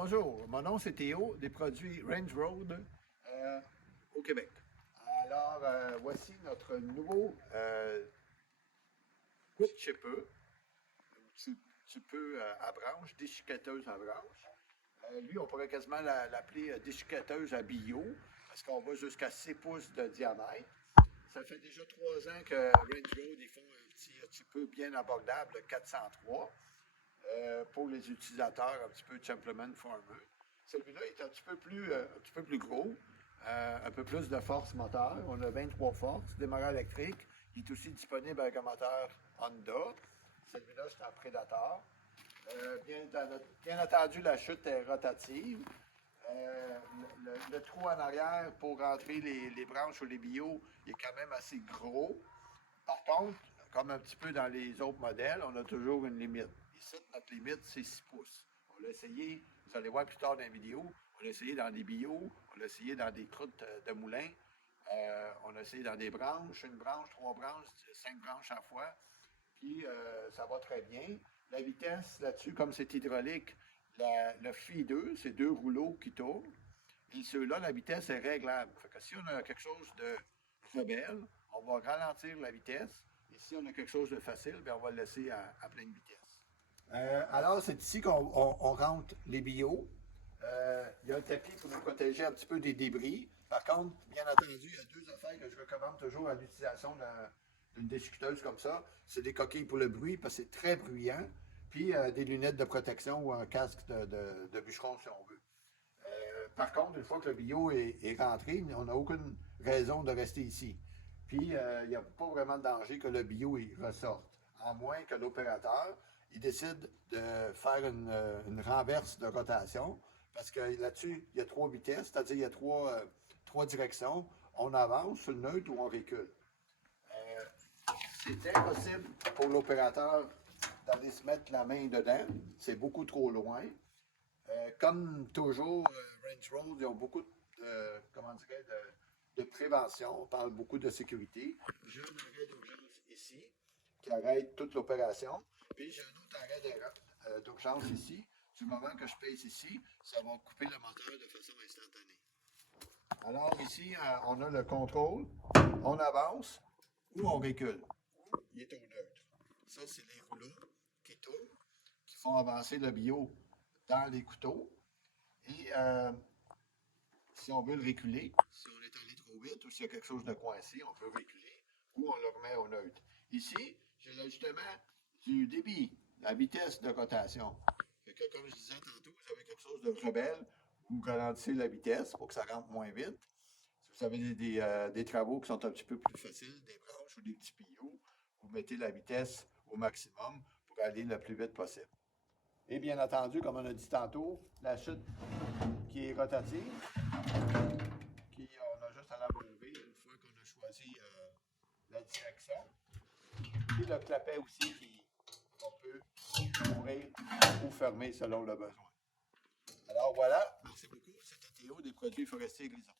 Bonjour, mon nom c'est Théo, des produits Range Road au Québec. Alors, voici notre nouveau wood chipper, chipper à branche, déchiqueteuse à branche. Lui, on pourrait quasiment l'appeler déchiqueteuse à bio, parce qu'on va jusqu'à 6 pouces de diamètre. Ça fait déjà 3 ans que Range Road ils font un petit chipper bien abordable, le 403. Pour les utilisateurs un petit peu Gentleman Farmer. Celui-là est un petit peu plus gros, un peu plus de force moteur. On a 23 forces, démarreur électrique. Il est aussi disponible avec un moteur Honda. Celui-là, c'est un Predator. Bien entendu, la chute est rotative. Le trou en arrière pour rentrer les branches ou les bio, il est quand même assez gros. Par contre, comme un petit peu dans les autres modèles, on a toujours une limite. Ici, notre limite, c'est 6 pouces. On l'a essayé, vous allez voir plus tard dans la vidéo, on l'a essayé dans des bio, on l'a essayé dans des croûtes de moulin, on l'a essayé dans des branches, une branche, 3 branches, 5 branches à la fois, puis ça va très bien. La vitesse là-dessus, comme c'est hydraulique, le feeder, c'est 2 rouleaux qui tournent, et ceux-là, la vitesse est réglable. Fait que si on a quelque chose de rebelle, on va ralentir la vitesse. Et si on a quelque chose de facile, bien, on va le laisser à pleine vitesse. Alors, c'est ici qu'on rentre les bio. Il y a un tapis pour nous protéger un petit peu des débris. Par contre, bien entendu, il y a 2 affaires que je recommande toujours à l'utilisation d'une déchiqueteuse comme ça. C'est des coquilles pour le bruit, parce que c'est très bruyant. Puis des lunettes de protection ou un casque de bûcheron, si on veut. Par contre, une fois que le bio est rentré, on n'a aucune raison de rester ici. Puis, il n'y a pas vraiment de danger que le bio ressorte, à moins que l'opérateur il décide de faire une renverse de rotation, parce que là-dessus, il y a 3 vitesses, c'est-à-dire il y a 3 directions. On avance sur le neutre ou on recule. C'est impossible pour l'opérateur d'aller se mettre la main dedans. C'est beaucoup trop loin. Comme toujours, Range Road, ils ont beaucoup de prévention. On parle beaucoup de sécurité. J'ai un arrêt d'urgence ici qui arrête toute l'opération. Puis j'ai un autre arrêt d'urgence ici. Du moment que je pèse ici, ça va couper le moteur de façon instantanée. Alors ici, on a le contrôle. On avance ou on recule. Il est au neutre. Ça, c'est les rouleaux qui tournent, qui font avancer le bio dans les couteaux. Et si on veut le reculer, si on est allé trop vite ou s'il y a quelque chose de coincé, on peut reculer ou on le remet au neutre. Ici, j'ai l'ajustement du débit, la vitesse de rotation. Fait que, comme je disais tantôt, vous avez quelque chose de rebelle, vous ralentissez la vitesse pour que ça rentre moins vite. Si vous avez des travaux qui sont un petit peu plus faciles, des branches ou des petits pilots, vous mettez la vitesse au maximum pour aller le plus vite possible. Et bien entendu, comme on a dit tantôt, la chute qui est rotative, on a juste à la relever une fois qu'on a choisi la direction. Puis le clapet aussi qu'on peut ouvrir ou fermer selon le besoin. Alors voilà, merci beaucoup. C'était Théo des produits forestiers Grison.